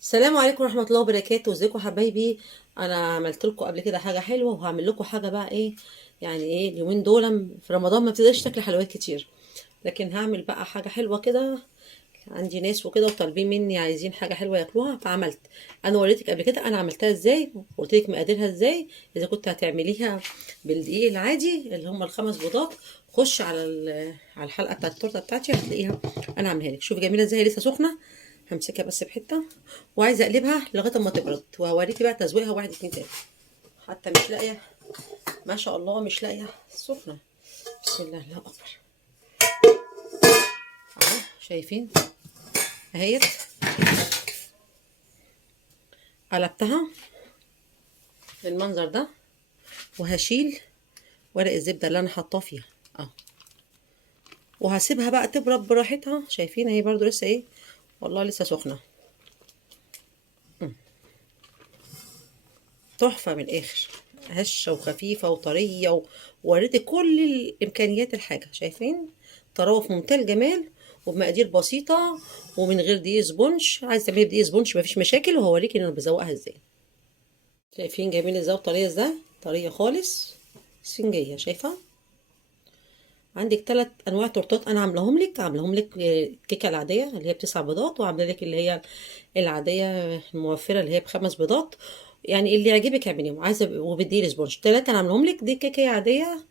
السلام عليكم ورحمة الله وبركاته. ازيكم حبايبي؟ انا عملت لكم قبل كده حاجة حلوة وهعمل لكم حاجة بقى ايه. يعني ايه اليومين دول في رمضان ما بتقدرش تاكل حلويات كتير، لكن هعمل بقى حاجة حلوة كده. عندي ناس وكده وطالبين مني عايزين حاجة حلوة ياكلوها فعملت. انا وريتك قبل كده انا عملتها ازاي وقلت لك مقاديرها ازاي. اذا كنت هتعمليها بالدقيق العادي اللي هم الخمس بيضات، خش على على الحلقة بتاعت التورتة بتاعتي هتلاقيها انا عاملها لك. شوفي جميلة ازاي، لسه سخنة. همسكها بس بحته وعايزه اقلبها لغايه ما تبرد وهوريكي بقى تزويقها. واحد اتنين تلاته. حتى مش لاقيه، ما شاء الله مش لاقيه سخنه. بسم الله الله اكبر. اهو شايفين اهيت. قلبتها بالمنظر ده وهشيل ورق الزبده اللي انا حاطاه فيها اهو، وهسيبها بقى تبرد براحتها. شايفين اهي برضو لسه ايه، والله لسه سخنه. تحفه من الاخر، هشه وخفيفه وطريه ووريتك كل الامكانيات الحاجه. شايفين طراوه في منتهى الجمال وبمقادير بسيطه ومن غير دقيق سبونج. عايز تعملي بدقيق سبونج مفيش مشاكل، وهوريكي انا بزوقها ازاي. شايفين جميل ازاي وطريه ازاي، طريه خالص سفنجيه. شايفه عندك ثلاث انواع تورتات انا عاملاهم لك الكيكه العاديه اللي هي بتسع بيضات، وعامله لك اللي هي العاديه الموفره اللي هي بخمس بيضات. يعني اللي يعجبك اعمليهم. عايزه وبديل سبونج ثلاثه انا عاملاهم لك. دي كيكه عاديه،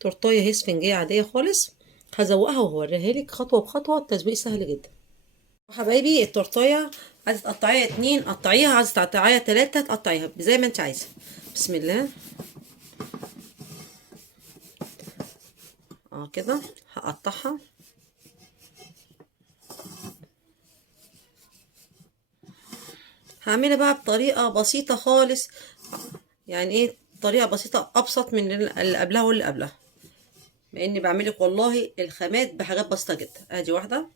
تورتايه هي اسفنجيه عاديه خالص. هزوقها وهوريها لك خطوه بخطوه. التزويق سهل جدا حبايبي. التورتايه عايزه تقطعيها اتنين قطعيها، عايزه تقطعيها تلاته تقطعيها زي ما انت عايزه. بسم الله. اه كده هقطعها. هعملها بقى بطريقة بسيطة خالص. يعني ايه طريقة بسيطة ابسط من اللي قبلها واللي قبلها، مع اني بعملك والله الخامات بحاجات بسيطة جدا. ادي واحدة،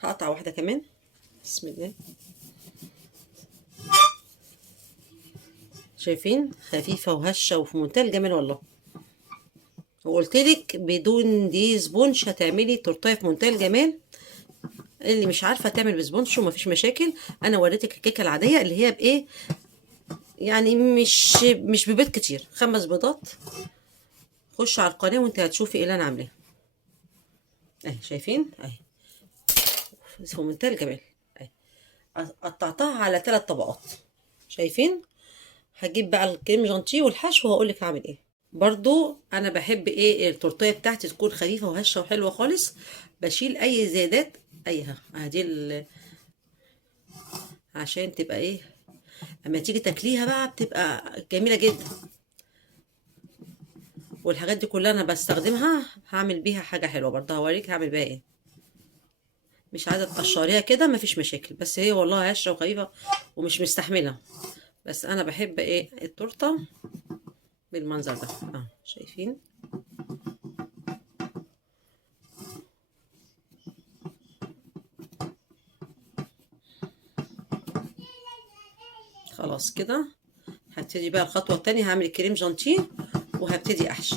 هقطع واحدة كمان. بسم الله. شايفين خفيفة وهشة وفي منتهى الجمال والله. وقلت لك بدون دي سبونش هتعملي تورتايه في منتهى الجمال. اللي مش عارفة تعمل بسبونش ومفيش مشاكل. انا وريتك الكيكة العادية اللي هي بايه، يعني مش ببيض كتير، خمس بيضات. خش على القناة وانت هتشوفي ايه اللي انا عاملاه. اهي شايفين اهي في منتهى الجمال. اهي قطعتها على ثلاث طبقات. شايفين. هجيب بقى الكريم جانتيه والحشو وهقول لك هعمل ايه. برضو انا بحب ايه التورتيه بتاعتي تكون خفيفه وهشه وحلوه خالص. بشيل اي زيادات ايها ادي عشان تبقى ايه اما تيجي تاكليها بقى بتبقى جميله جدا. والحاجات دي كلها انا بستخدمها، هعمل بيها حاجه حلوه برضه هوريك هعمل بيها ايه. مش عايزه تقشريها كده مفيش مشاكل، بس هي والله هشه وخفيفه ومش مستحمله. بس انا بحب ايه التورته بالمنظر ده اهو. شايفين. خلاص كده. هبتدي بقى الخطوه التانية، هعمل الكريم جانتيه وهبتدي احشي.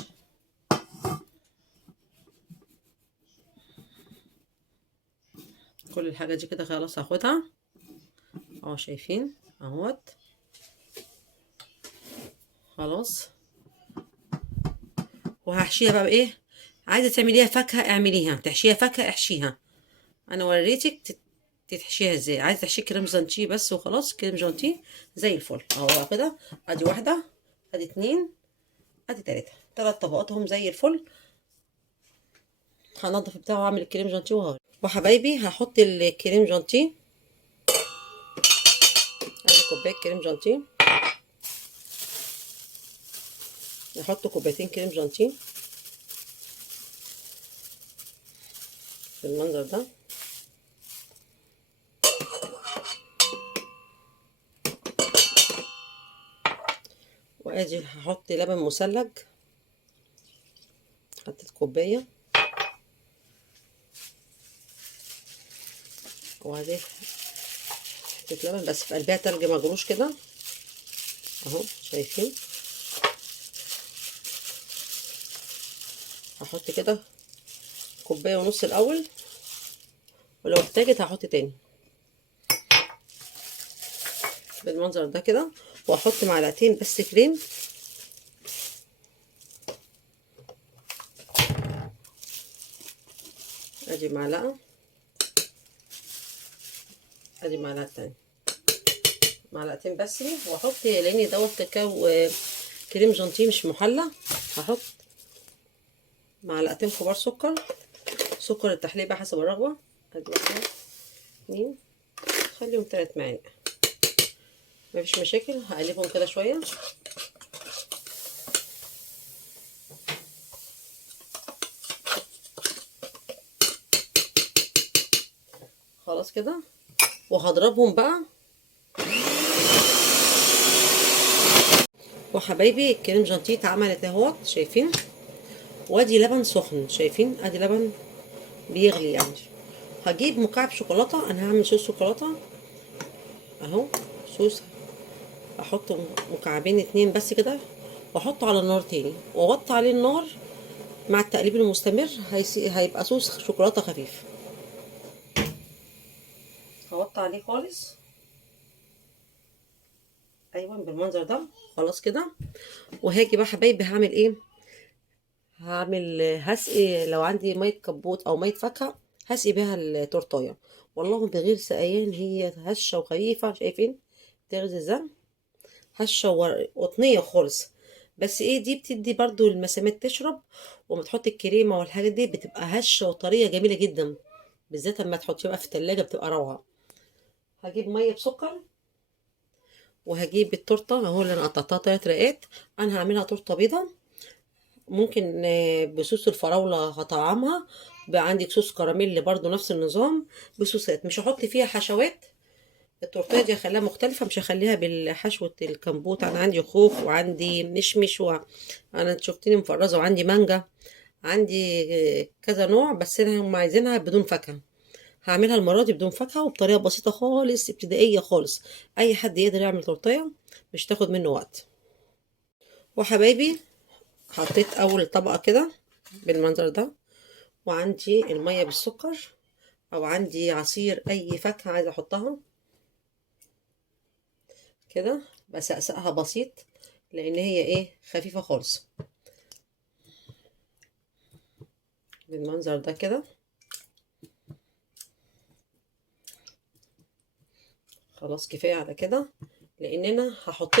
كل الحاجه دي كده خلاص هاخدها اهو. شايفين اهوت. خلاص. وهحشيها بقى بايه. عايزه تعمليها فاكهه اعمليها، تحشيها فاكهه احشيها. انا وريتك تتحشيها ازاي. عايزه تحشي كريم جانتيه بس وخلاص، كريم جانتيه زي الفل اهو بقى كده. ادي واحده، ادي اتنين، ادي تلاته، تلات طبقاتهم زي الفل. هنضف بتاعه واعمل الكريم جانتيه وهوري. وحبايبي هحط الكريم جانتيه. ادي كوبايه كريم جانتيه. نحط كوبايتين كريم جانتيه بالمنظر ده. وادي هحط لبن مثلج. حطيت كوبايه. وبعدين حطيت لبن بس في قلبها تلج مجروش كده اهو. شايفين. هحط كده كوبايه ونص الاول، ولو احتاجت هحط تاني. بالمنظر ده كده، واحط معلقتين بس كريم. ادي معلقه، ادي معلقه تانية، معلقتين بس. واحط لاني دوت كاكاو كريم جانتيه مش محلى. هحط معلقتين كبار سكر، سكر التحلية بقى حسب الرغبه. ادي واحده، اتنين، خليهم 3 معالق، مفيش مشاكل. هقلبهم كده شويه. خلاص كده، وهضربهم بقى. وحبايبي الكريم جانتيه اتعملت اهوت، شايفين؟ وادي لبن سخن، شايفين؟ ادي لبن بيغلي يعني. هجيب مكعب شوكولاته، انا هعمل صوص شوكولاته اهو. صوص احط مكعبين 2 بس كده، واحطه على النار تاني، واوطي عليه النار مع التقليب المستمر. هيبقى صوص شوكولاته خفيف. هوطي عليه خالص، ايوه بالمنظر ده. خلاص كده. وهاجي بقى حبايبي هعمل ايه؟ هسقي لو عندي ميه كبوت او ميه فاكهه، هسقي بيها التورتايه. والله من غير سقيان، هي هشه وخفيفه، شايفين؟ تغزي ازاي؟ هشه وقطنيه خالص. بس ايه، دي بتدي برضو المسامات تشرب، وما تحط الكريمه والحاجات دي بتبقى هشه وطريه جميله جدا، بالذات اما تحطيها بقى في التلاجة بتبقى روعه. هجيب ميه بسكر، وهجيب التورته اهو اللي انا قطعتها 3 رقات. انا هعملها تورته بيضه، ممكن بصوص الفراولة هطعمها. بقى عندك صوص كراميل برضو نفس النظام، بصوصات. مش هحط فيها حشوات، التورتيه دي هخليها مختلفة، مش هخليها بالحشوة الكمبوت. انا عندي خوخ وعندي مشمش انا شفتني مفرزة، وعندي مانجا، عندي كذا نوع. بس انا هم عايزينها بدون فاكهة. هعملها المرة دي بدون فاكهة وبطريقة بسيطة خالص، ابتدائية خالص. اي حد يقدر يعمل تورتيه، مش تاخد منه وقت. وحبايبي حطيت اول طبقة كده بالمنظر ده، وعندي المية بالسكر، او عندي عصير اي فاكهة عايزة احطها كده. بسقسقها بسيط، لان هي ايه، خفيفة خالص بالمنظر ده كده. خلاص كفاية على كده، لاننا هحط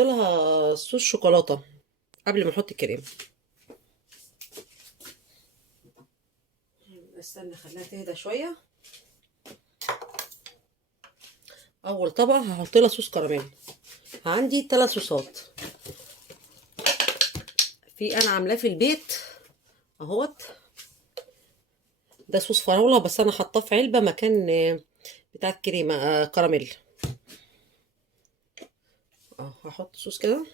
لها صوص شوكولاتة قبل ما احط الكريم. استنى خليها تهدى شوية. اول طبقة هحط لها صوص كراميل. عندي 3 صوصات، في انا عاملاه في البيت اهوت. ده صوص فراولة، بس انا حاطاه في علبة مكان بتاع الكريمة كراميل. هحط صوص كده.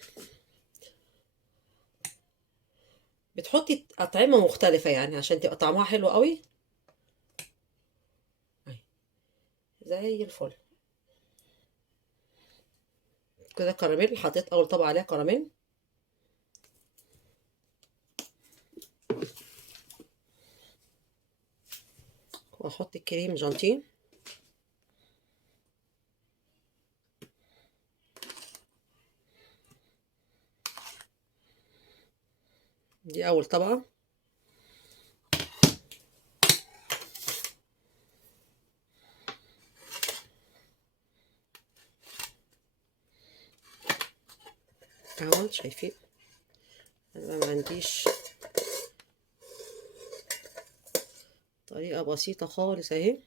بتحطي أطعمة مختلفة يعني عشان تبقى طعمها حلو قوي. أهي، زي الفل كده. كراميل، حطيت أول طبقة عليها كراميل. وأحط الكريم جانتيه. دي أول طبقة. أهو شايفين، أنا ما عنديش، طريقة بسيطة خالص أهي.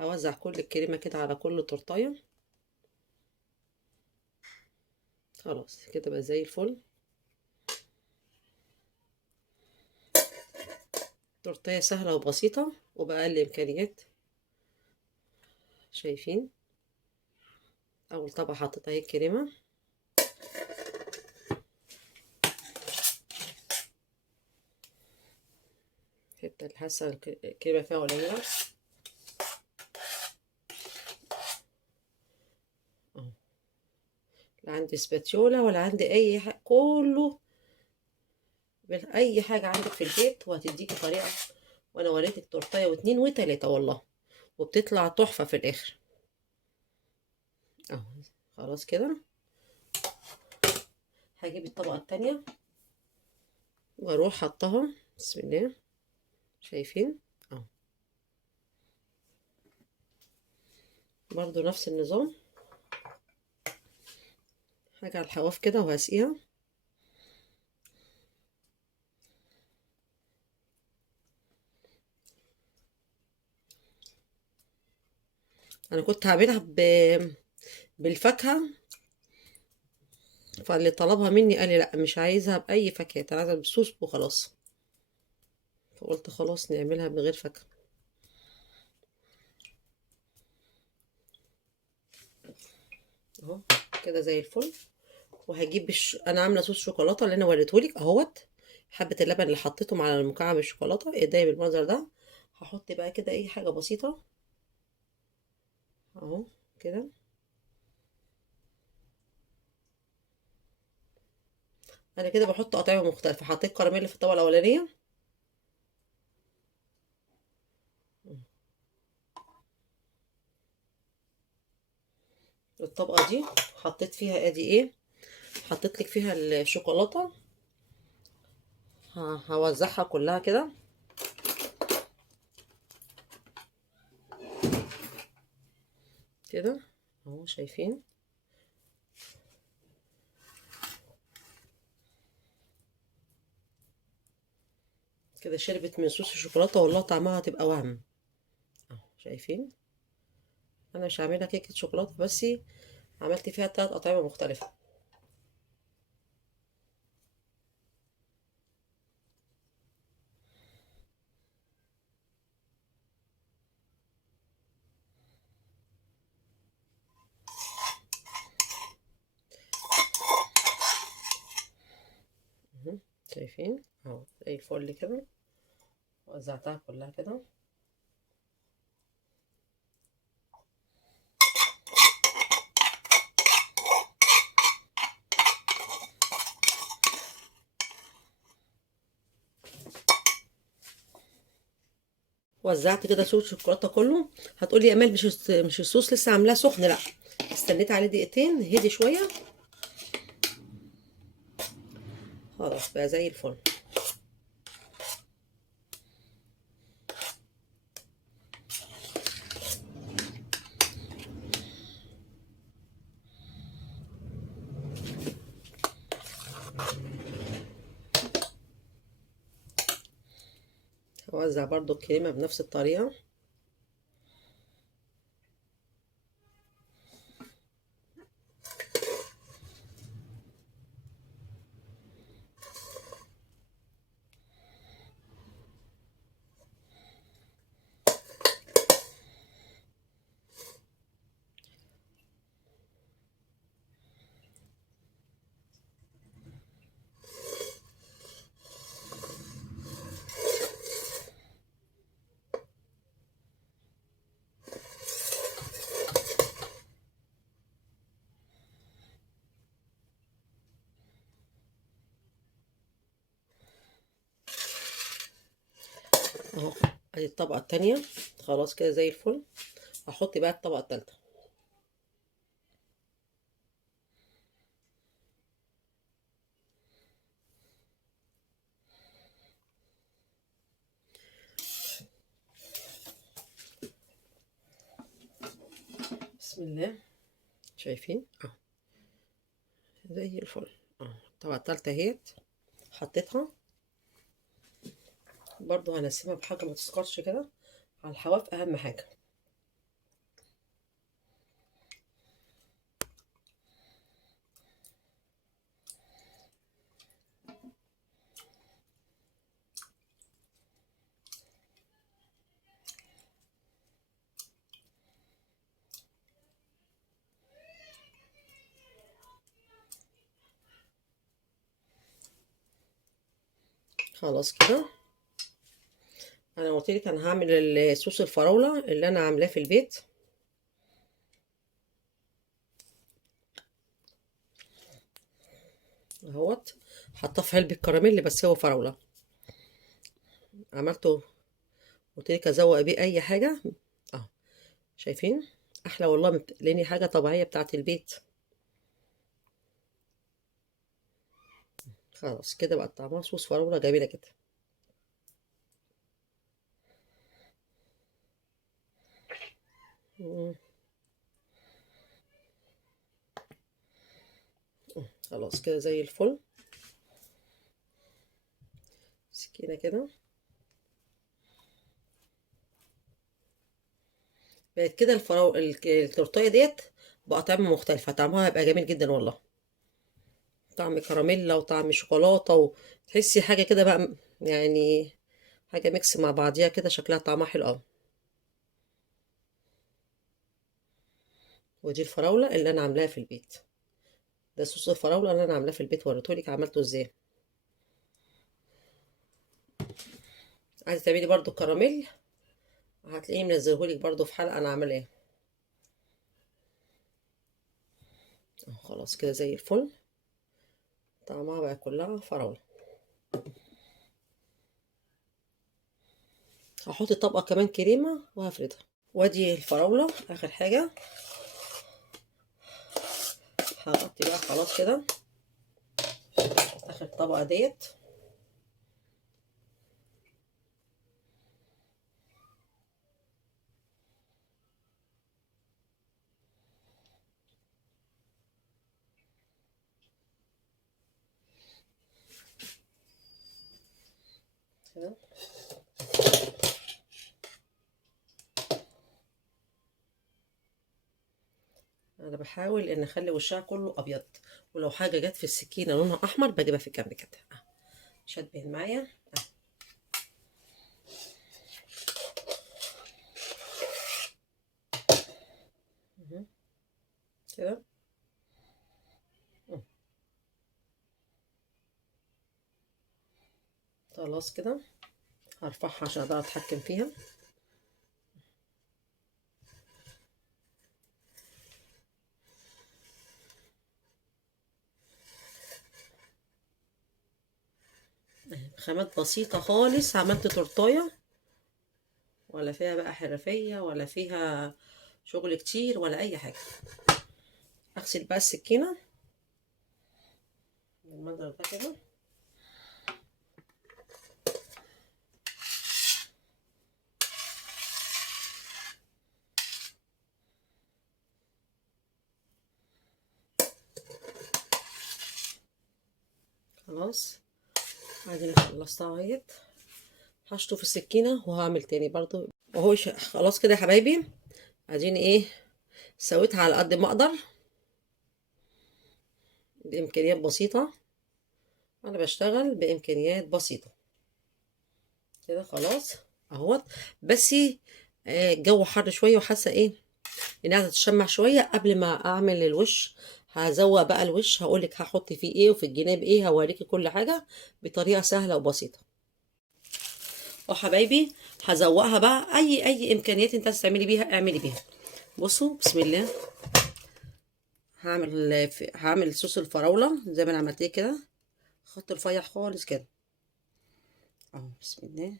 هوزع كل الكريمة كده على كل تورتاية. خلاص كده بقى زي الفل. تورتاية سهلة وبسيطة وبأقل إمكانيات. شايفين؟ أول طبقة حطيت أهي الكريمة. الحتة اللي حاسة الكريمة فيها قليلة أهو. لا عندي سباتيولا ولا عندي أي حاجة، كله اي حاجه عندك في البيت وهتديكي طريقه. وانا وريتك تورتيه واتنين وتلاته والله، وبتطلع تحفه في الاخر. اهو. خلاص كده هجيب الطبقة التانية واروح حطها. بسم الله. شايفين اهو. برضو نفس النظام، هاجي على الحواف كده وهسقيها. انا كنت هعملها بالفاكهة، فاللي طلبها مني قال لي لا مش عايزها بأي فاكهة، انا عايزها بالصوص وخلاص. فقلت خلاص نعملها من غير فاكهة. اهو كده زي الفل. وهجيب انا عامله صوص شوكولاته اللي انا وريتهولك اهوت. حبه اللبن اللي حطيتهم على المكعب الشوكولاته ايديا بالمنظر ده. هحط بقى كده اي حاجه بسيطه اهو كده. انا كده بحط قطعه مختلفه. حطيت كراميل في الطبقه الاولانيه، الطبقه دي حطيت فيها ادي ايه، حطيت لك فيها الشوكولاته. هوزعها كلها كده كده اهو. شايفين كده شربت من صوص الشوكولاته، والله طعمها هتبقى وهم اهو. شايفين انا مش هعملها كيكه شوكولاته بس، عملت فيها 3 أطعمة مختلفة. اهو. شايفين اهو زي الفل كده. وزعتها كلها كده. وزعت كده صوص الشوكولاته كله. هتقولي يا امال مش الصوص لسه عاملاه سخن؟ لا، استنيت عليه دقيقتين هدي شويه، خلاص بقى زي الفل. هوزع برضو الكريمه بنفس الطريقه. اهو ادي الطبقه التانية خلاص كده زي الفل. هحط بقى الطبقه التالتة. بسم الله. شايفين اهو زي الفل. اهو الطبقه التالتة اهيت حطيتها. برضو هنسيبها بحاجه ما تسكرش كده على الحواف، اهم حاجه. خلاص كده. انا قلت لك انا هعمل صوص الفراوله اللي انا عاملاه في البيت اهوت. حطاه في علبه كراميل بس هو فراوله عملته. قلت لك ازوق بيه اي حاجه اهو. شايفين احلى والله، لاني حاجه طبيعيه بتاعت البيت. خلاص كده بقى طعمها صوص فراوله جميله كده. مم. خلاص كده زي الفل. سكينه كده. بقت كده التورتايه ديت بقى طعم مختلفه، طعمها هيبقى جميل جدا والله. طعم كراميلا وطعم شوكولاته، وتحسي حاجه كده بقى يعني حاجه ميكس مع بعضيها كده، شكلها طعمها حلو قوي. ودي الفراوله اللي انا عاملاها في البيت. ده صوص الفراوله اللي انا عاملاه في البيت، وريتهولك عملته ازاي. عايزه تعملي برضو كراميل، هتلاقيه منزلهولك برضو في حلقه انا عاملاها ايه. خلاص كده زي الفل. طعمها بقى كلها فراوله. هحط طبقه كمان كريمه وهفردها. وادي الفراوله اخر حاجه. هغطي بقى خلاص كده اخر طبقه ديت. كده انا بحاول ان اخلي وشها كله ابيض، ولو حاجه جت في السكينه لونها احمر بجيبها في الجنب كده. مش هتبين معايا. أهو. كده. خلاص كده هرفعها عشان اقدر اتحكم فيها. خامات بسيطه خالص، عملت تورتايه ولا فيها بقى حرفيه ولا فيها شغل كتير ولا اي حاجه. اغسل بقى السكينه بالمنظر ده كده. خلاص ادي خلصتها اهيت. هشطف السكينه وهعمل تاني برضو وهو خلاص كده يا حبايبي. اديني ايه، سويتها على قد ما اقدر بامكانيات بسيطه. انا بشتغل بامكانيات بسيطه كده. خلاص اهوت. بس الجو حر شويه وحاسه ايه انها تتشمع شويه قبل ما اعمل الوش. هزوق بقى الوش، هقولك هحط فيه ايه وفي الجناب ايه، هوريكي كل حاجه بطريقه سهله وبسيطه. وحبايبي هزوقها بقى، اي امكانيات انت عايزه تعملي بيها اعملي بيها. بصوا بسم الله. هعمل صوص الفراوله زي ما انا عملت كده، خط رفيع خالص كده اهو. بسم الله.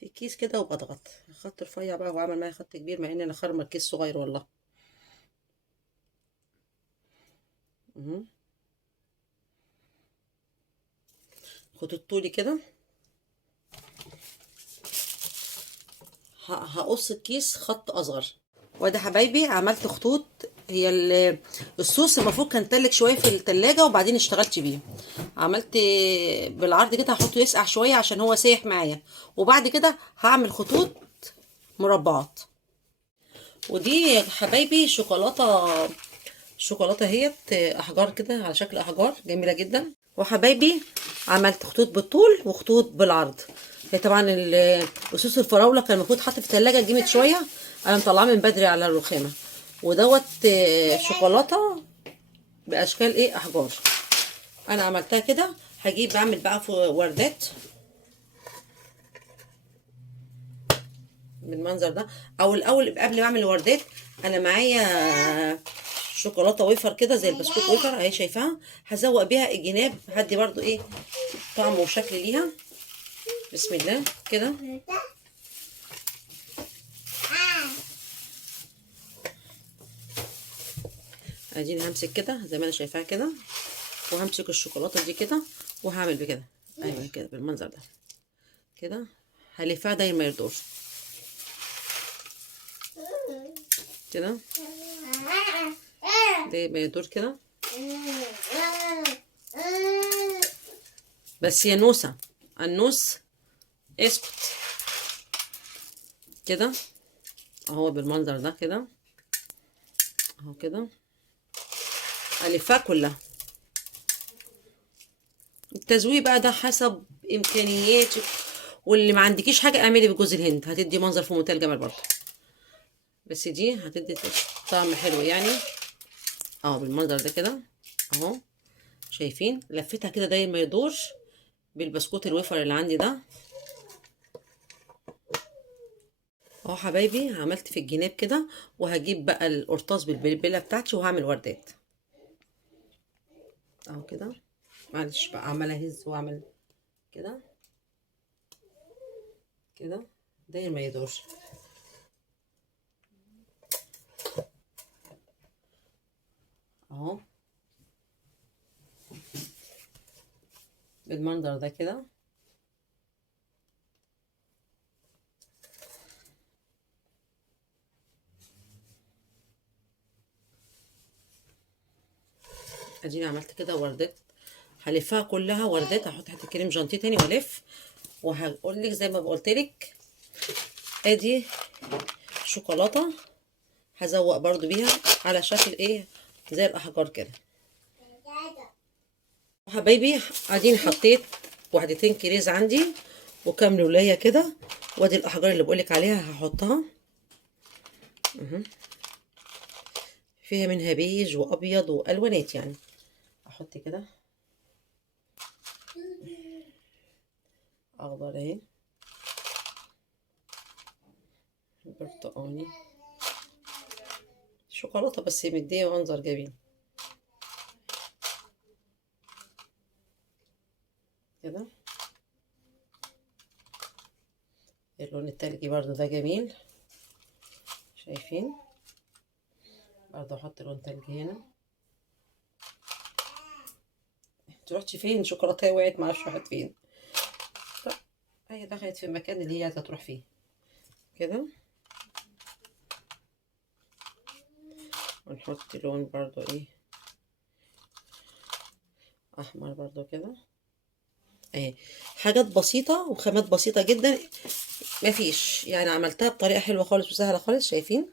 في كيس كده وبضغط خط رفيع بقى، وعمل معايا خط كبير مع ان انا خرمه كيس صغير والله. اهو. خطوط طولي كده. هقص الكيس خط اصغر. وده حبايبي عملت خطوط. هي الصوص المفروض كان تلج شويه في التلاجة وبعدين اشتغلت بيه. عملت بالعرض كده، هحطه يسقع شويه عشان هو سايح معايا، وبعد كده هعمل خطوط مربعات. ودي يا حبايبي شوكولاته. شوكولاته اهيت احجار كده على شكل احجار جميله جدا. وحبايبي عملت خطوط بالطول وخطوط بالعرض. هي طبعا صوص الفراوله كان المفروض حاطط في الثلاجه جمد شويه، انا مطلعاه من بدري على الرخامه. ودوت شوكولاته باشكال ايه احجار. انا عملتها كده. هجيب بعمل بقى في وردات بالمنظر ده. او الاول قبل ما اعمل الوردات انا معايا شوكولاته ويفر كده زي البسكوت ويفر اهي شايفاها. هزوق بيها الجناب، هدي برضو ايه طعم وشكل ليها. بسم الله كده. اديني همسك كده زي ما انا شايفاها كده، وهمسك الشوكولاته دي كده وهعمل بكده. ايوه كده بالمنظر ده كده، هلفها داير ما يدور كده، داير ما يدور كده. بس يا نوسة، النوس اسكت كده اهو بالمنظر ده كده اهو كده، الفها كلها. التزويق بقى ده حسب امكانياتك، واللي ما عندكيش حاجه اعملي بجوز الهند، هتدي منظر في منتهى الجمال برضه. بس دي هتدي طعم حلو يعني. اهو بالمنظر ده كده اهو، شايفين لفتها كده داير ما يدور بالبسكوت الويفر اللي عندي ده اهو حبايبي. عملت في الجناب كده، وهجيب بقى القرطاس بالبلبله بتاعتي وهعمل وردات اهو كده. معلش بقى عماله اهز واعمل كده كده داير ما يدور اهو بالمنظر ده كده. اديني عملت كده وردات، هلفها كلها وردات، هحط حته كريم جانتيه تاني والف. وهقول لك زي ما قلت لك، ادي شوكولاته هزوق برضو بيها على شكل ايه، زي الاحجار كده. حبايبي اديني حطيت وحدتين كريز عندي وكام لولايه كده، وادي الاحجار اللي بقولك عليها هحطها. فيها منها بيج وابيض والوانات يعني. احط كده اخضر اهي، برتقاني، شوكولاته بس مديه منظر جميل كده. اللون التلجي برضو ده جميل، شايفين؟ برضو احط لون تلجي هنا. انت رحتي فين؟ شوكولاته وقعت معرفش راحت فين. طب هي دخلت في المكان اللي هي عايزه تروح فيه كده. ونحط لون برضو ايه، احمر برضو كده اهي. حاجات بسيطه وخامات بسيطه جدا، مفيش يعني، عملتها بطريقه حلوه خالص وسهله خالص. شايفين؟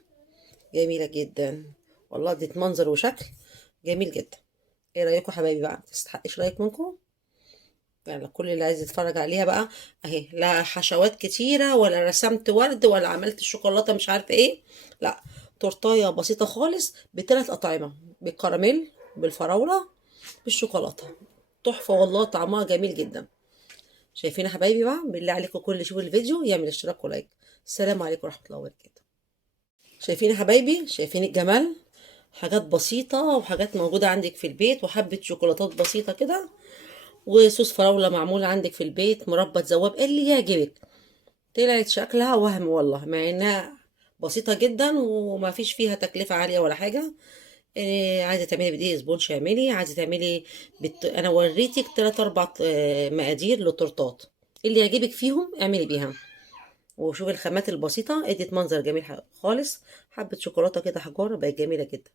جميله جدا والله، اديت منظر وشكل جميل جدا. ايه رايكم حبايبي بقى؟ تستحقش رايك منكم يعني. كل اللي عايز يتفرج عليها بقى اهي، لا حشوات كتيره ولا رسمت ورد ولا عملت الشوكولاته مش عارفه ايه، لا، تورتايه بسيطه خالص بثلاث اطعمه، بالكراميل بالفراوله بالشوكولاته، تحفه والله، طعمها جميل جدا. شايفين يا حبايبي بقى؟ بالله عليكم كل اللي يشوف الفيديو يعمل اشتراك ولايك. السلام عليكم ورحمه الله وبركاته. شايفين يا حبايبي؟ شايفين الجمال؟ حاجات بسيطه وحاجات موجوده عندك في البيت، وحبه شوكولاتات بسيطه كده، وصوص فراولة معمول عندك في البيت، مربى ذواب اللي يعجبك. طلعت شكلها وهم والله، مع انها بسيطة جدا وما فيش فيها تكلفة عالية ولا حاجة. إيه عايزة تعملي بدقيق سبونش اعملي، عايزة تعملي انا وريتك 3 4 مقادير للتورتات، اللي يعجبك فيهم اعملي بيها. وشوفي الخامات البسيطة ادت منظر جميل خالص. حبة شوكولاتة كده حجارة بقت جميلة جدا.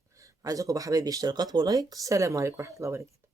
عايزاكم بقى حبايبي اشتراكات ولايك. السلام عليكم ورحمة الله وبركاته.